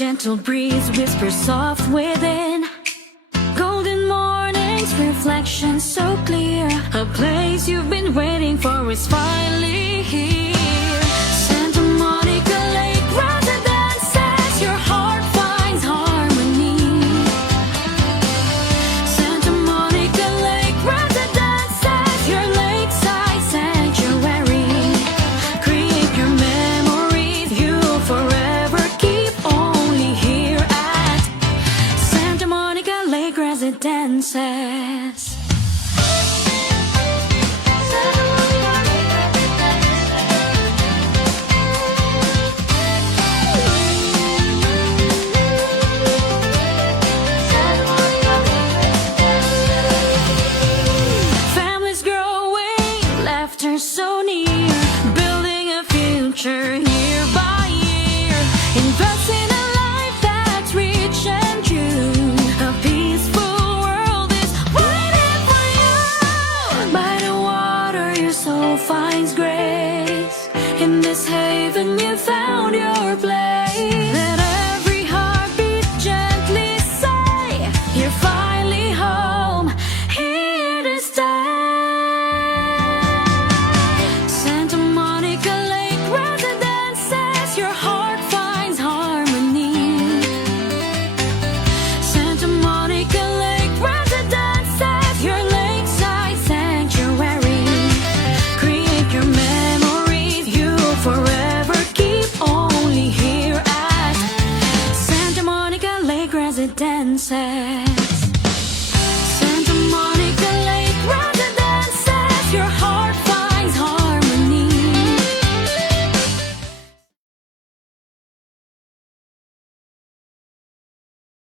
gentle breeze whispers soft within. Golden mornings, reflection so clear. A place you've been waiting for is finally here. Santa Monica Lake residences, your heart finds harmony. Santa Monica Lake residences, your lakeside sanctuary. Create your memories you'll forever keep only here at Santa Monica Lake Residences. Families growing, laughter so near, building a future year by year. Invest in a life that's rich and true. A peaceful world is waiting for you. By the water your soul finds grace. In this haven you found your place. Let every heartbeat gently say, you're finally home, here to stay. Santa Monica Lake Residences, your heart finds harmony. Santa Monica Lake Residences, your lakeside sanctuary. Create your memories you'll forever keep only here at Santa Monica Lake Residences.